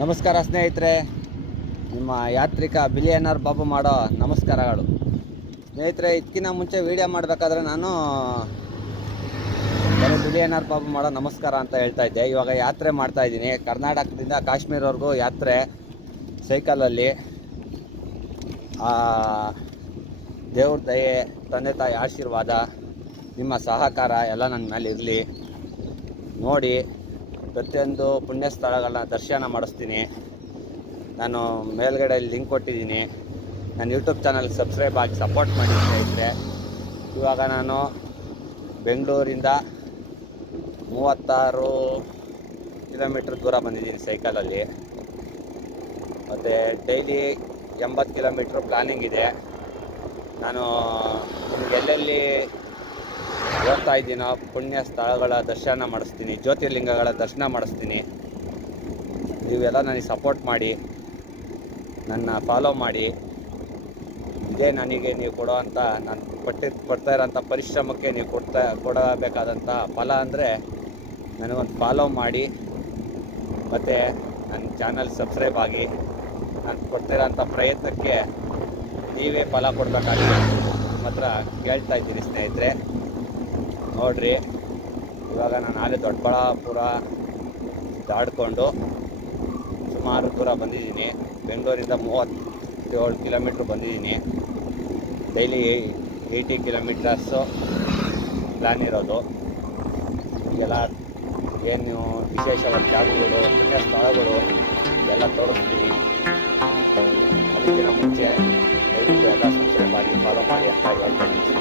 ನಮಸ್ಕಾರ ಸ್ನೇಹಿತರೆ, ನಿಮ್ಮ ಯಾತ್ರಿಕ ಬಿಲಿಯನರ್ ಬಾಬು ಮಾಡೋ ನಮಸ್ಕಾರಗಳು. ಸ್ನೇಹಿತರೆ, ಇದಕ್ಕಿಂತ ಮುಂಚೆ ವೀಡಿಯೋ ಮಾಡಬೇಕಾದ್ರೆ ನಾನು ಬಿಲಿಯನರ್ ಬಾಬು ಮಾಡೋ ನಮಸ್ಕಾರ ಅಂತ ಹೇಳ್ತಾ ಇದ್ದೆ. ಇವಾಗ ಯಾತ್ರೆ ಮಾಡ್ತಾ ಇದ್ದೀನಿ. ಕರ್ನಾಟಕದಿಂದ ಕಾಶ್ಮೀರವರೆಗೂ ಯಾತ್ರೆ ಸೈಕಲಲ್ಲಿ. ದೇವ್ರ ದಯೆ, ತಂದೆ ತಾಯಿ ಆಶೀರ್ವಾದ, ನಿಮ್ಮ ಸಹಕಾರ ಎಲ್ಲ ನನ್ನ ಮೇಲೆ ಇರಲಿ. ನೋಡಿ, ಪ್ರತಿಯೊಂದು ಪುಣ್ಯ ಸ್ಥಳಗಳನ್ನ ದರ್ಶನ ಮಾಡಿಸ್ತೀನಿ. ನಾನು ಮೇಲ್ಗಡೆ ಲಿಂಕ್ ಕೊಟ್ಟಿದ್ದೀನಿ. ನನ್ನ ಯೂಟ್ಯೂಬ್ ಚಾನಲ್ಗೆ ಸಬ್ಸ್ಕ್ರೈಬ್ ಆಗಿ ಸಪೋರ್ಟ್ ಮಾಡಿ ಸ್ನೇಹಿತರೆ. ಇವಾಗ ನಾನು ಬೆಂಗಳೂರಿಂದ 36 ಕಿಲೋಮೀಟ್ರ್ ದೂರ ಬಂದಿದ್ದೀನಿ ಸೈಕಲಲ್ಲಿ. ಮತ್ತು ಡೈಲಿ 80 ಕಿಲೋಮೀಟ್ರ್ ಪ್ಲ್ಯಾನಿಂಗ್ ಇದೆ. ನಾನು ಎಲ್ಲೆಲ್ಲಿ ಹೋಗ್ತಾ ಇದ್ದೀನೋ ಪುಣ್ಯ ಸ್ಥಳಗಳ ದರ್ಶನ ಮಾಡಿಸ್ತೀನಿ, ಜ್ಯೋತಿರ್ಲಿಂಗಗಳ ದರ್ಶನ ಮಾಡಿಸ್ತೀನಿ. ನೀವೆಲ್ಲ ನನಗೆ ಸಪೋರ್ಟ್ ಮಾಡಿ, ನನ್ನ ಫಾಲೋ ಮಾಡಿ. ಇದೇ ನನಗೆ ನೀವು ಕೊಡೋವಂಥ, ನಾನು ಕೊಡ್ತಾ ಇರೋಂಥ ಪರಿಶ್ರಮಕ್ಕೆ ನೀವು ಕೊಡಬೇಕಾದಂಥ ಫಲ ಅಂದರೆ ನನಗೊಂದು ಫಾಲೋ ಮಾಡಿ ಮತ್ತು ನನ್ನ ಚಾನಲ್ ಸಬ್ಸ್ಕ್ರೈಬ್ ಆಗಿ. ನಾನು ಕೊಡ್ತಾ ಇರೋಂಥ ಪ್ರಯತ್ನಕ್ಕೆ ನೀವೇ ಫಲ ಕೊಡಬೇಕಾಗಿದೆ ಮಾತ್ರ ಕೇಳ್ತಾ ಇದ್ದೀನಿ ಸ್ನೇಹಿತರೆ. ನೋಡ್ರಿ, ಇವಾಗ ನಾನು ನಾಳೆ ದೊಡ್ಡಬಳ್ಳಾಪುರ ದಾಡ್ಕೊಂಡು ಸುಮಾರು ದೂರ ಬಂದಿದ್ದೀನಿ. ಬೆಂಗಳೂರಿಂದ 37 ಕಿಲೋಮೀಟ್ರ್ ಬಂದಿದ್ದೀನಿ. ಡೈಲಿ 80 ಕಿಲೋಮೀಟರ್ಸು ಪ್ಲ್ಯಾನ್ ಇರೋದು. ಈಗೆಲ್ಲ ಏನು ವಿಶೇಷವಾದ ಜಾಗಗಳು, ಪುಣ್ಯ ಸ್ಥಳಗಳು ಎಲ್ಲ ತೋರಿಸ್ತೀನಿ. ಅದಕ್ಕಿಂತ ಮುಂಚೆ ಎಲ್ಲ ಸಬ್ಸ್ಕ್ರೈಬ್ ಆಗಿ ಫಾಲೋ ಮಾಡಿ ಅಂತ ಹೇಳ್ತೀನಿ.